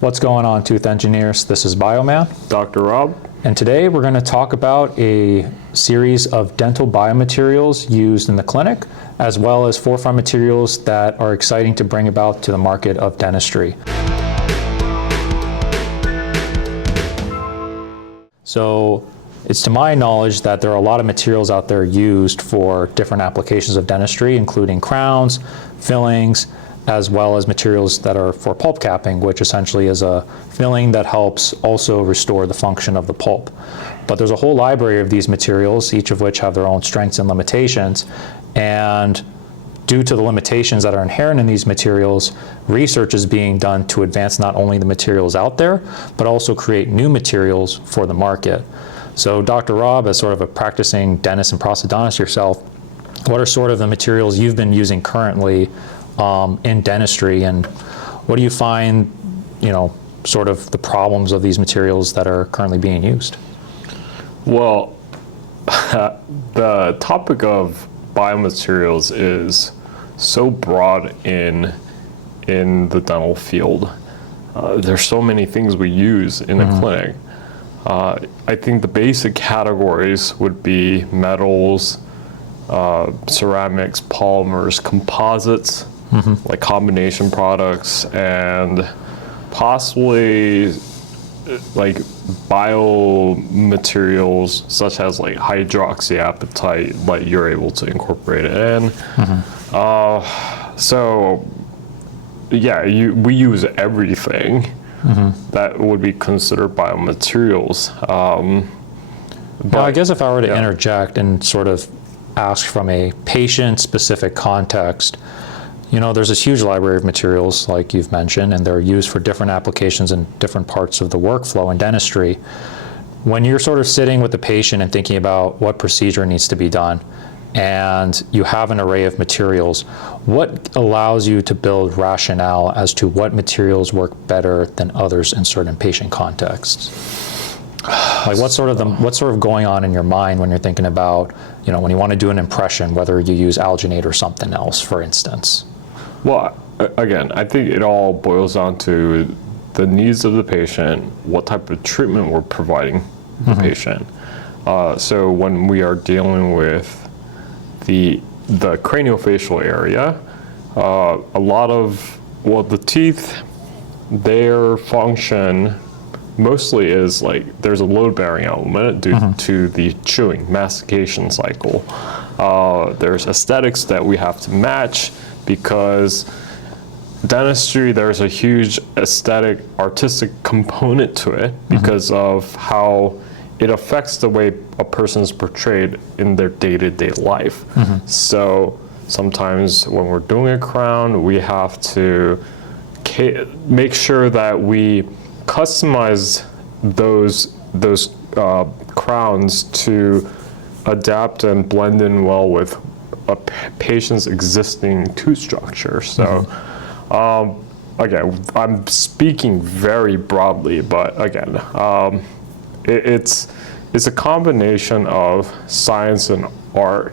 What's going on, tooth engineers? This is Bioman. Dr. Rob. And today we're going to talk about a series of dental biomaterials used in the clinic, as well as forefront materials that are exciting to bring about to the market of dentistry. So it's to my knowledge that there are a lot of materials out there used for different applications of dentistry, including crowns, fillings, as well as materials that are for pulp capping, which essentially is a filling that helps also restore the function of the pulp. But there's a whole library of these materials, each of which have their own strengths and limitations. And due to the limitations that are inherent in these materials, research is being done to advance not only the materials out there, but also create new materials for the market. So Dr. Rob, as sort of a practicing dentist and prosthodontist yourself, what are sort of the materials you've been using currently in dentistry, and what do you find, sort of the problems of these materials that are currently being used? Well, the topic of biomaterials is so broad in the dental field. There's so many things we use in a clinic. I think the basic categories would be metals, ceramics, polymers, composites, like combination products, and possibly like biomaterials such as like hydroxyapatite, like you're able to incorporate it in. So yeah, we use everything that would be considered biomaterials. Well, I guess if I were to interject and sort of ask from a patient-specific context, there's this huge library of materials, like you've mentioned, and they're used for different applications in different parts of the workflow in dentistry. When you're sort of sitting with the patient and thinking about what procedure needs to be done, and you have an array of materials, what allows you to build rationale as to what materials work better than others in certain patient contexts? Like what's sort of going on in your mind when you're thinking about, when you want to do an impression, whether you use alginate or something else, for instance? Well, again, I think it all boils down to the needs of the patient, what type of treatment we're providing the patient. So when we are dealing with the craniofacial area, a lot of, the teeth, their function mostly is like there's a load-bearing element due to the chewing, mastication cycle. There's aesthetics that we have to match because dentistry, there's a huge aesthetic, artistic component to it because of how it affects the way a person is portrayed in their day-to-day life. So sometimes when we're doing a crown, we have to make sure that we customize those crowns to adapt and blend in well with a patient's existing tooth structure. So again, I'm speaking very broadly, but again, it's a combination of science and art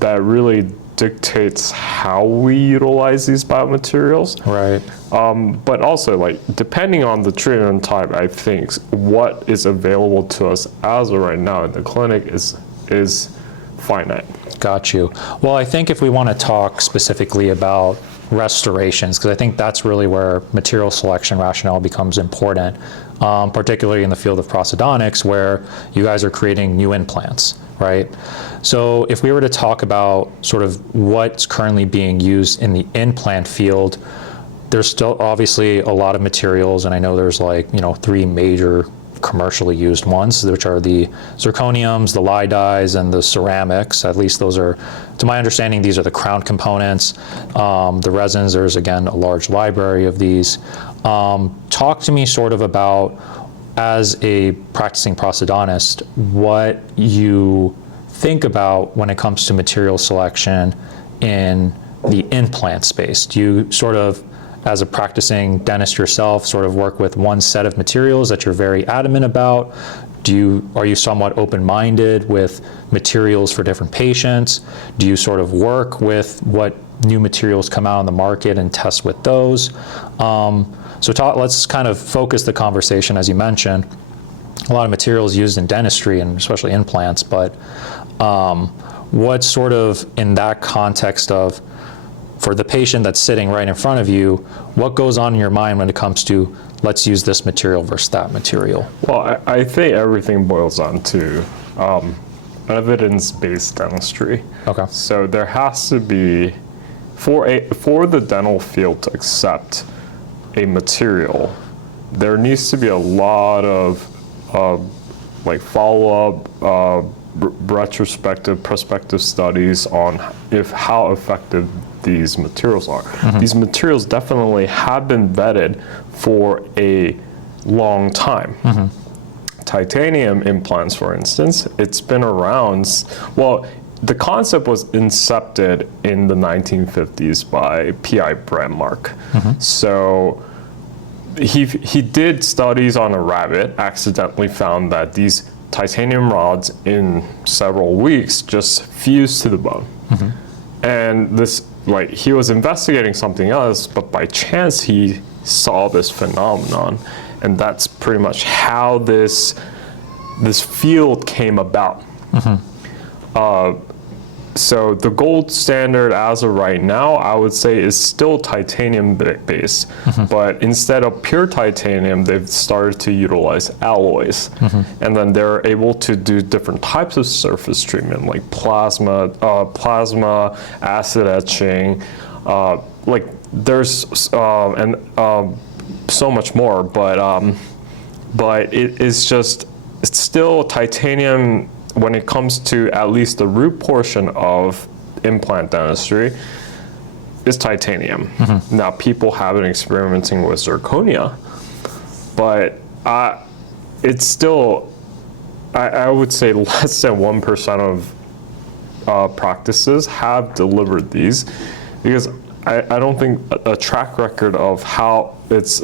that really dictates how we utilize these biomaterials. Right. But also, like, depending on the treatment type, I think what is available to us as of right now in the clinic is finite. Got you. Well, I think if we want to talk specifically about restorations, because I think that's really where material selection rationale becomes important, particularly in the field of prosthodontics, where you guys are creating new implants, right? So if we were to talk about sort of what's currently being used in the implant field, there's still obviously a lot of materials, and I know there's like, three major commercially used ones, which are the zirconiums, the lye dyes, and the ceramics. At least those are, to my understanding, these are the crown components. The resins, there's again a large library of these. Talk to me sort of about, as a practicing prosthodontist, what you think about when it comes to material selection in the implant space. Do you sort of, as a practicing dentist yourself, sort of work with one set of materials that you're very adamant about? Are you somewhat open-minded with materials for different patients? Do you sort of work with what new materials come out on the market and test with those? So let's kind of focus the conversation, as you mentioned, a lot of materials used in dentistry and especially implants, but what sort of, in that context of, for the patient that's sitting right in front of you, what goes on in your mind when it comes to, let's use this material versus that material? Well, I think everything boils down to evidence-based dentistry. Okay. So there has to be, for the dental field to accept a material, there needs to be a lot of like follow-up, retrospective, prospective studies on how effective these materials are. These materials definitely have been vetted for a long time. Titanium implants, for instance, it's been around, well, the concept was incepted in the 1950s by P.I. Brandmark. So he did studies on a rabbit, accidentally found that these titanium rods in several weeks just fused to the bone. And this, like, he was investigating something else, but by chance he saw this phenomenon, and that's pretty much how this field came about. So the gold standard as of right now, I would say, is still titanium based, but instead of pure titanium, they've started to utilize alloys, and then they're able to do different types of surface treatment, like plasma, acid etching, like there's so much more, but it's still titanium. When it comes to at least the root portion of implant dentistry, is titanium. Now, people have been experimenting with zirconia, but it's still, I would say, less than 1% of practices have delivered these, because I don't think a track record of how its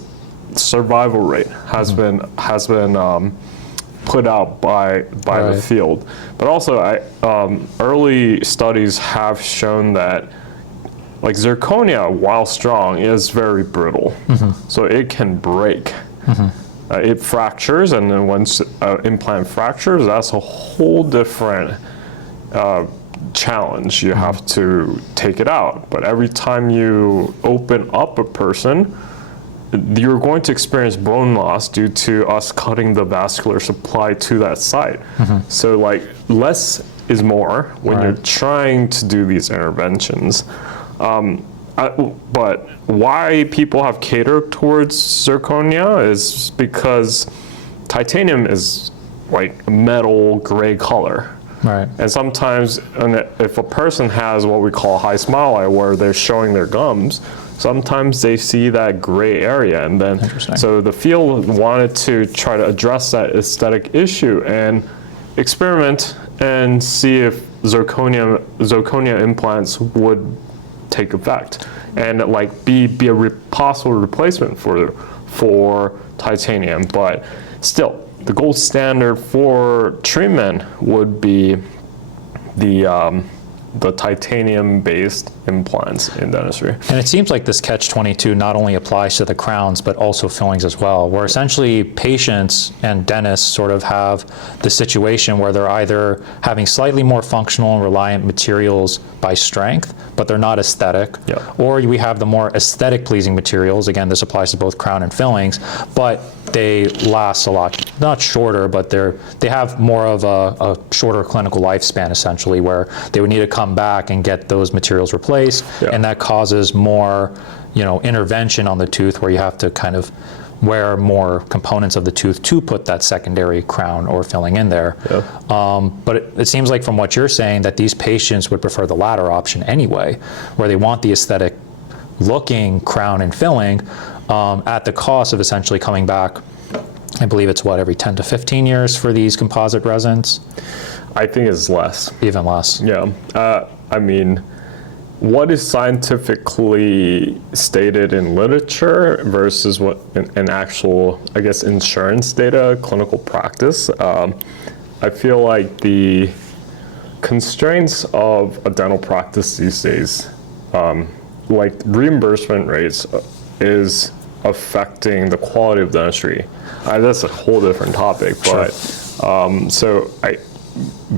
survival rate has been put out by the field. But also, early studies have shown that, like, zirconia, while strong, is very brittle. So it can break. It fractures, and then once implant fractures, that's a whole different challenge. You have to take it out. But every time you open up a person, you're going to experience bone loss due to us cutting the vascular supply to that site. So, like, less is more when you're trying to do these interventions. But why people have catered towards zirconia is because titanium is like a metal gray color. And sometimes, if a person has what we call high smile eye, where they're showing their gums, sometimes they see that gray area, and then so the field wanted to try to address that aesthetic issue and experiment and see if zirconia implants would take effect and, like, be a possible replacement for titanium. But still, the gold standard for treatment would be the titanium-based implants in dentistry. And it seems like this catch-22 not only applies to the crowns, but also fillings as well, where essentially patients and dentists sort of have the situation where they're either having slightly more functional and reliant materials by strength, but they're not aesthetic, or we have the more aesthetic-pleasing materials. Again, this applies to both crown and fillings, but they last a lot, not shorter, but they have more of a shorter clinical lifespan, essentially, where they would need to come back and get those materials replaced, and that causes more, intervention on the tooth, where you have to kind of wear more components of the tooth to put that secondary crown or filling in there. But it seems like, from what you're saying, that these patients would prefer the latter option anyway, where they want the aesthetic looking crown and filling, at the cost of essentially coming back. I believe it's every 10 to 15 years for these composite resins? I think it's less. Even less. Yeah. I mean, what is scientifically stated in literature versus what in actual, I guess, insurance data, clinical practice, I feel like the constraints of a dental practice these days, like reimbursement rates, is affecting the quality of dentistry. That's a whole different topic, but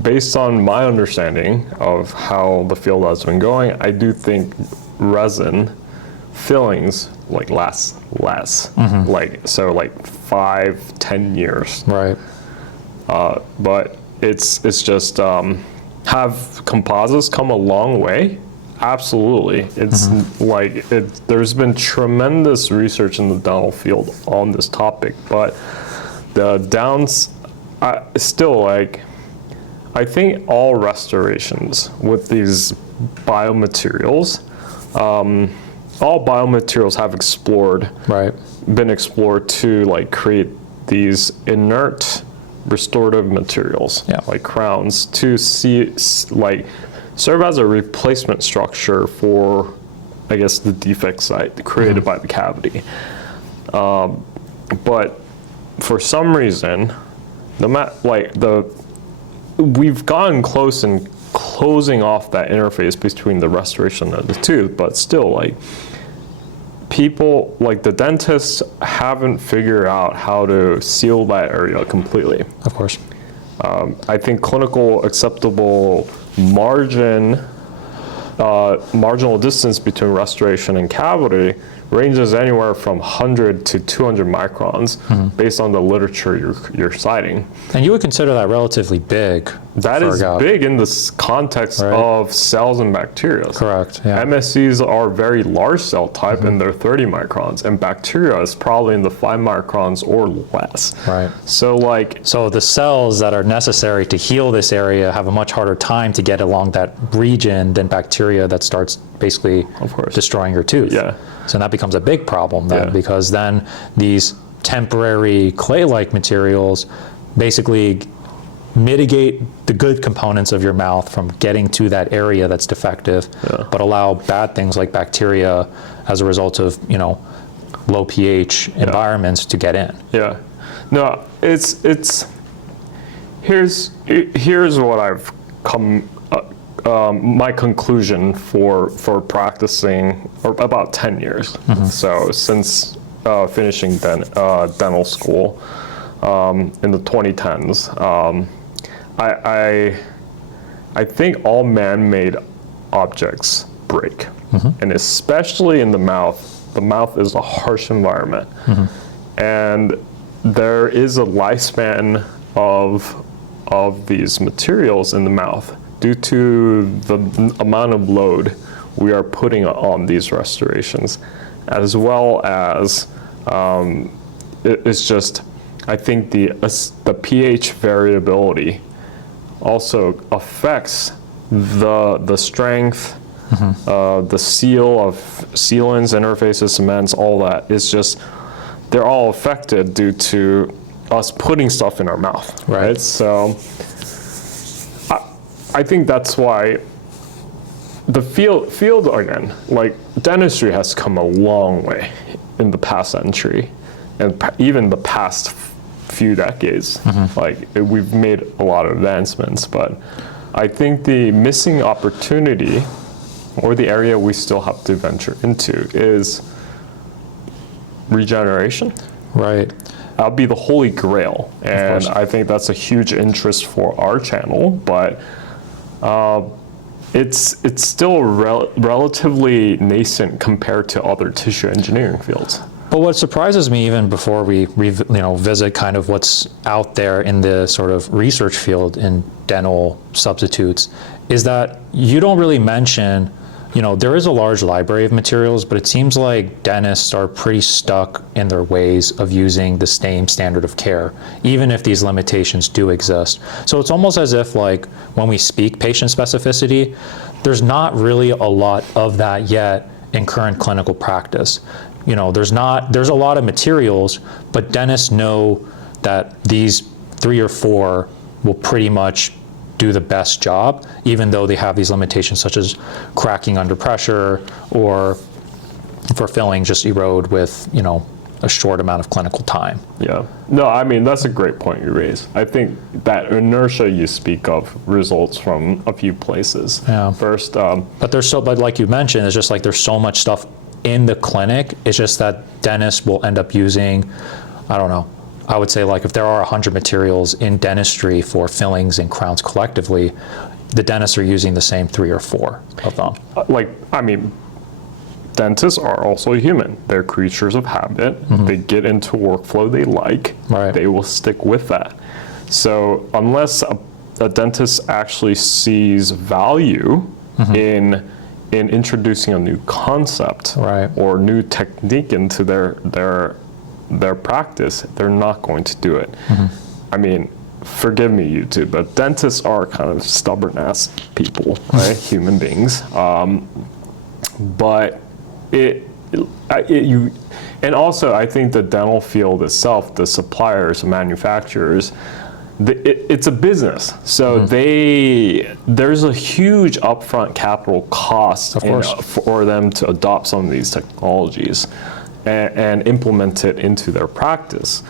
based on my understanding of how the field has been going, I do think resin fillings like last less, like 5-10 years. Right. But it's just have composites come a long way? Absolutely. It's there's been tremendous research in the dental field on this topic, but the downs still I think all restorations with these biomaterials, all biomaterials have been explored to create these inert restorative materials, like crowns, to serve as a replacement structure for, I guess, the defect site created by the cavity. But for some reason, we've gotten close in closing off that interface between the restoration and the tooth, but still, people, the dentists haven't figured out how to seal that area completely. Of course. I think clinical acceptable marginal distance between restoration and cavity ranges anywhere from 100 to 200 microns based on the literature you're citing. And you would consider that relatively big. That is big in this context of cells and bacteria. Correct, yeah. MSCs are very large cell type and they're 30 microns, and bacteria is probably in the 5 microns or less. Right. So So the cells that are necessary to heal this area have a much harder time to get along that region than bacteria that starts basically destroying your tooth. Yeah. So that becomes a big problem then, because then these temporary clay-like materials basically mitigate the good components of your mouth from getting to that area that's defective, but allow bad things like bacteria as a result of, low pH environments to get in. Yeah. No, here's what I've come my conclusion for practicing for about 10 years. So since finishing dental school in the 2010s, I think all man-made objects break, and especially in the mouth. The mouth is a harsh environment, and there is a lifespan of these materials in the mouth due to the amount of load we are putting on these restorations, as well as it's just, I think the pH variability also affects the strength, the seal of sealants, interfaces, cements, all that. It's just, they're all affected due to us putting stuff in our mouth, right? So I think that's why the field again, dentistry has come a long way in the past century, and even the past few decades. We've made a lot of advancements, but I think the missing opportunity, or the area we still have to venture into, is regeneration. Right. That'll be the holy grail, and I think that's a huge interest for our channel, but it's still relatively nascent compared to other tissue engineering fields. But what surprises me, even before we visit kind of what's out there in the sort of research field in dental substitutes, is that you don't really mention, there is a large library of materials, but it seems like dentists are pretty stuck in their ways of using the same standard of care, even if these limitations do exist. So it's almost as if when we speak patient specificity, there's not really a lot of that yet in current clinical practice. There's a lot of materials, but dentists know that these 3 or 4 will pretty much do the best job, even though they have these limitations such as cracking under pressure, or for filling just erode with, a short amount of clinical time. Yeah. No, I mean, that's a great point you raise. I think that inertia you speak of results from a few places. Yeah. First, but like you mentioned, it's just there's so much stuff in the clinic. It's just that dentists will end up using, I don't know, I would say like if there are 100 materials in dentistry for fillings and crowns collectively, the dentists are using the same 3 or 4 of them. Dentists are also human. They're creatures of habit. They get into workflow they like. Right. They will stick with that. So unless a dentist actually sees value in introducing a new concept Right. or new technique into their practice, they're not going to do it. I mean, forgive me, YouTube, but dentists are kind of stubborn ass people, right? Human beings. But and also I think the dental field itself, the suppliers, manufacturers, it's a business, so there's a huge upfront capital cost for them to adopt some of these technologies and implement it into their practice.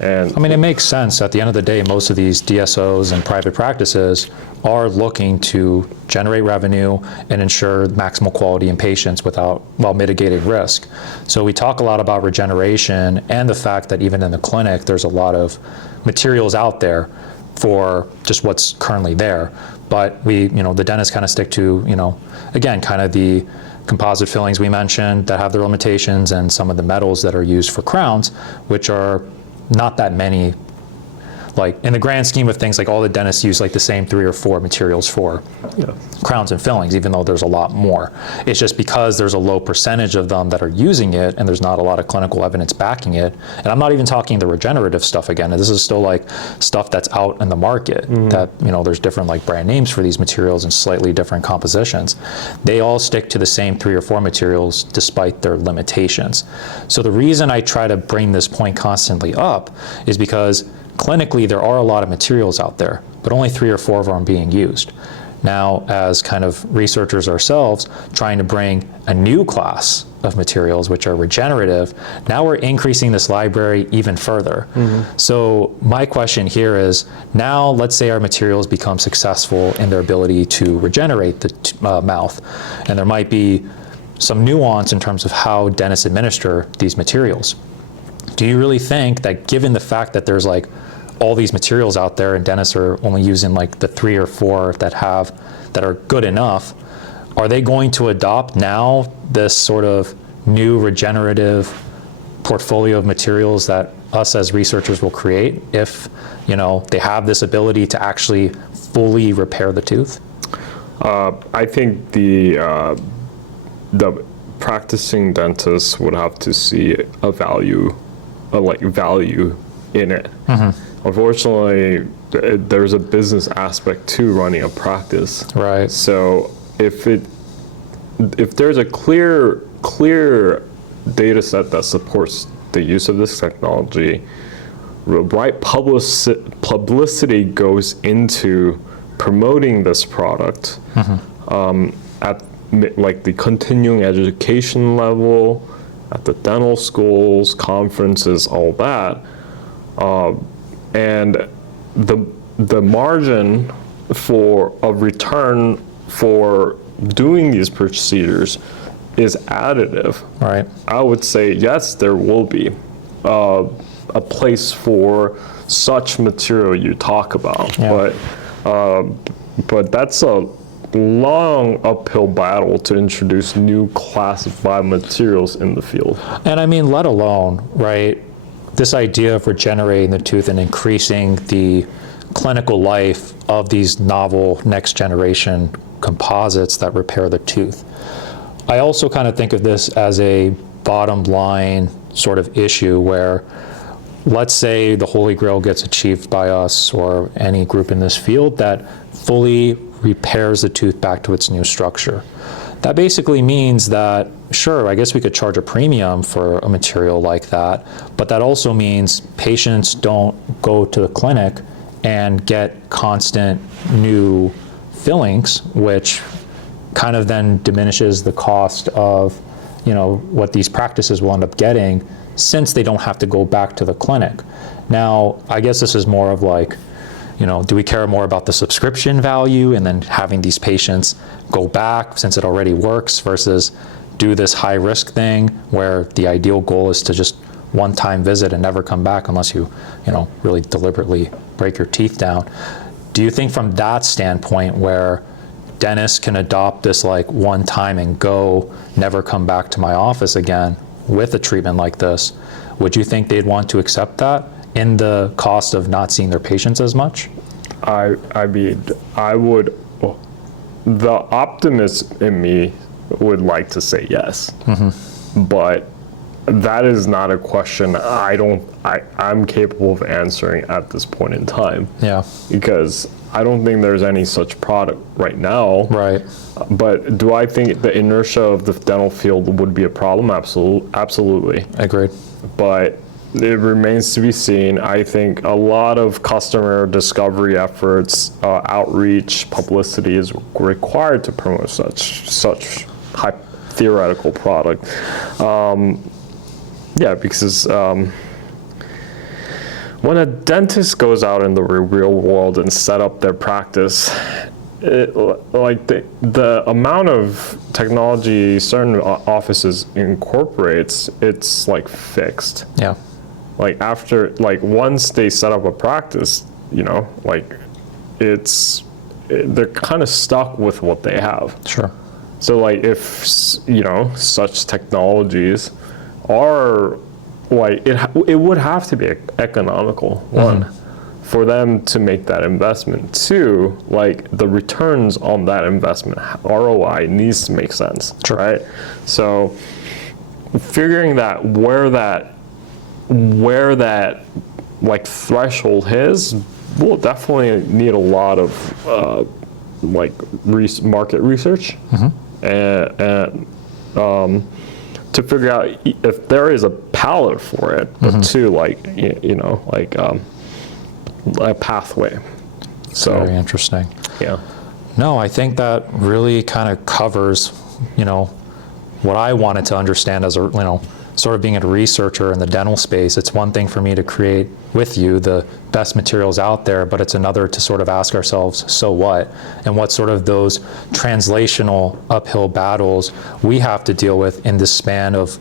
And I mean, it makes sense. At the end of the day, most of these DSOs and private practices are looking to generate revenue and ensure maximal quality in patients while mitigating risk. So we talk a lot about regeneration and the fact that even in the clinic, there's a lot of materials out there for just what's currently there. But the dentists kind of stick to, again, kind of the composite fillings we mentioned that have their limitations, and some of the metals that are used for crowns, which are not that many. Like in the grand scheme of things, like all the dentists use like the same 3 or 4 materials for crowns and fillings, even though there's a lot more. It's just because there's a low percentage of them that are using it and there's not a lot of clinical evidence backing it. And I'm not even talking the regenerative stuff again. This is still like stuff that's out in the market that, there's different like brand names for these materials and slightly different compositions. They all stick to the same 3 or 4 materials despite their limitations. So the reason I try to bring this point constantly up is because clinically, there are a lot of materials out there, but only 3 or 4 of them are being used. Now, as kind of researchers ourselves, trying to bring a new class of materials, which are regenerative, now we're increasing this library even further. So my question here is, now let's say our materials become successful in their ability to regenerate the mouth, and there might be some nuance in terms of how dentists administer these materials. Do you really think that, given the fact that there's like all these materials out there and dentists are only using like the 3 or 4 that are good enough, are they going to adopt now this sort of new regenerative portfolio of materials that us as researchers will create if they have this ability to actually fully repair the tooth? I think the practicing dentists would have to see a value in it. Unfortunately, there's a business aspect to running a practice. Right. So if there's a clear data set that supports the use of this technology, the right publicity goes into promoting this product at like the continuing education level, at the dental schools, conferences, all that. And the margin for a return for doing these procedures is additive. Right. I would say yes, there will be a place for such material you talk about, but that's a long uphill battle to introduce new class of biomaterials in the field. And I mean, let alone, right, this idea of regenerating the tooth and increasing the clinical life of these novel next generation composites that repair the tooth. I also kind of think of this as a bottom line sort of issue where, let's say the Holy Grail gets achieved by us or any group in this field that fully repairs the tooth back to its new structure. That basically means that, sure, I guess we could charge a premium for a material like that, but that also means patients don't go to the clinic and get constant new fillings, which kind of then diminishes the cost of, what these practices will end up getting, since they don't have to go back to the clinic. Now, I guess this is more of like, do we care more about the subscription value and then having these patients go back since it already works, versus do this high risk thing where the ideal goal is to just one-time visit and never come back unless you really deliberately break your teeth down. Do you think from that standpoint where dentists can adopt this like one time and go, never come back to my office again with a treatment like this, would you think they'd want to accept that in the cost of not seeing their patients as much? I mean, I would, the optimist in me would like to say yes, but that is not a question I'm capable of answering at this point in time. Yeah. Because I don't think there's any such product right now. Right. But do I think the inertia of the dental field would be a problem? Absolutely. Agreed. But it remains to be seen. I think a lot of customer discovery efforts, outreach, publicity is required to promote such high theoretical product. Yeah, because when a dentist goes out in the real world and set up their practice, like the amount of technology certain offices incorporates, it's like fixed. Yeah. Like after, like once they set up a practice, like they're kind of stuck with what they have. Sure. So like if, such technologies are like, it would have to be economical, one, for them to make that investment. Two, like the returns on that investment, ROI, needs to make sense, Sure. right? So figuring that where that like threshold is, we'll definitely need a lot of like market research and to figure out if there is a palette for it, but two, like like a pathway. So very interesting. Yeah. No, I think that really kind of covers, what I wanted to understand as a, sort of being a researcher in the dental space. It's one thing for me to create with you the best materials out there, but it's another to sort of ask ourselves, so what? And what sort of those translational uphill battles we have to deal with in the span of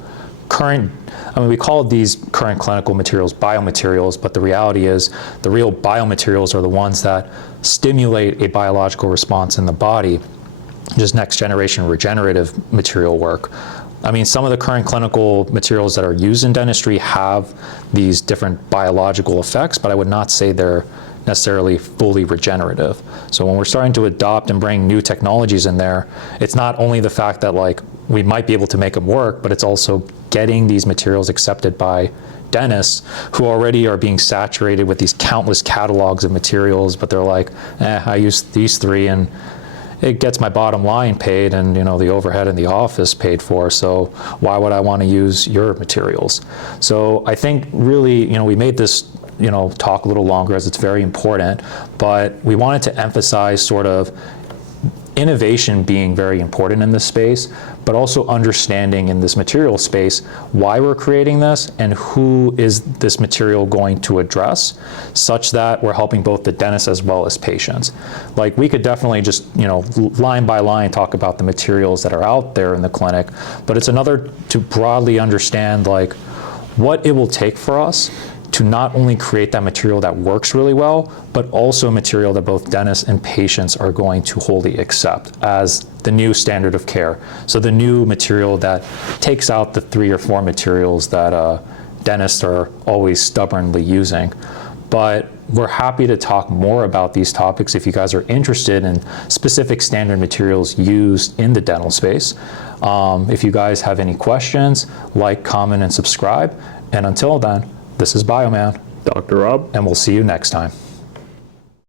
current, we call these current clinical materials biomaterials, but the reality is the real biomaterials are the ones that stimulate a biological response in the body, just next generation regenerative material work. Some of the current clinical materials that are used in dentistry have these different biological effects, but I would not say they're necessarily fully regenerative. So when we're starting to adopt and bring new technologies in there, it's not only the fact that like we might be able to make them work, but it's also getting these materials accepted by dentists who already are being saturated with these countless catalogs of materials, but they're like, I use these three and it gets my bottom line paid and the overhead in the office paid for, so why would I want to use your materials? So I think really, we made this talk a little longer as it's very important, but we wanted to emphasize sort of innovation being very important in this space, but also understanding in this material space why we're creating this and who is this material going to address, such that we're helping both the dentist as well as patients. Like we could definitely just, line by line talk about the materials that are out there in the clinic, but it's another to broadly understand like what it will take for us to not only create that material that works really well, but also material that both dentists and patients are going to wholly accept as the new standard of care. So the new material that takes out the 3 or 4 materials that dentists are always stubbornly using. But we're happy to talk more about these topics if you guys are interested in specific standard materials used in the dental space. If you guys have any questions, like, comment, and subscribe. And until then, this is Bioman, Dr. Rob, and we'll see you next time.